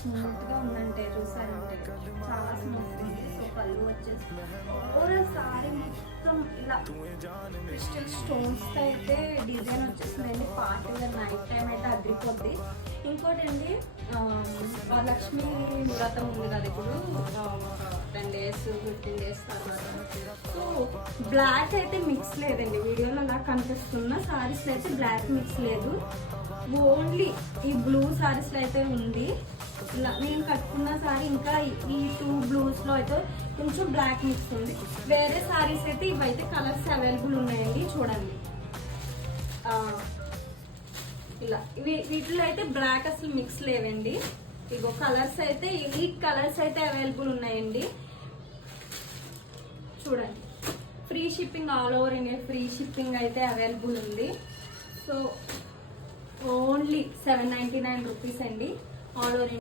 స్మూత్గా ఉందంటే చూసారంటే చాలా స్మూత్ ఉంది. సో పళ్ళు వచ్చేసి ఓవరాల్ సారీ మొత్తం ఇలా క్రిస్టల్ స్టోన్స్తో అయితే డిజైన్ వచ్చేసిందండి. పార్టీ వేర్ నైట్ టైం అయితే అదిరిపోద్ది. ఇంకోటి అండి, లక్ష్మీ వ్రతం ఉంది కదా ఇప్పుడు 10 days 15 days తర్వాత. సో బ్లాక్ అయితే మిక్స్ లేదండి, వీడియోలో అలా కనిపిస్తున్న సారీస్లో అయితే బ్లాక్ మిక్స్ లేదు, ఓన్లీ ఈ బ్లూ సారీస్లో అయితే ఉంది. ఇలా నేను కట్టుకున్న సారీ ఇంకా ఈ 2 బ్లూస్లో అయితే కొంచెం బ్లాక్ మిక్స్ ఉంది. వేరే సారీస్ అయితే ఇవైతే కలర్స్ అవైలబుల్ ఉన్నాయండి, చూడండి. ఇలా వీటిలో అయితే బ్లాక్ అసలు మిక్స్ లేవండి. ఇగో కలర్స్ అయితే ఈ కలర్స్ అయితే అవైలబుల్ ఉన్నాయండి, చూడండి. Free shipping, all over India free shipping అయితే అవైలబుల్ ఉంది. సో ఓన్లీ 799 రూపీస్ అండి, ఆల్ ఓవర్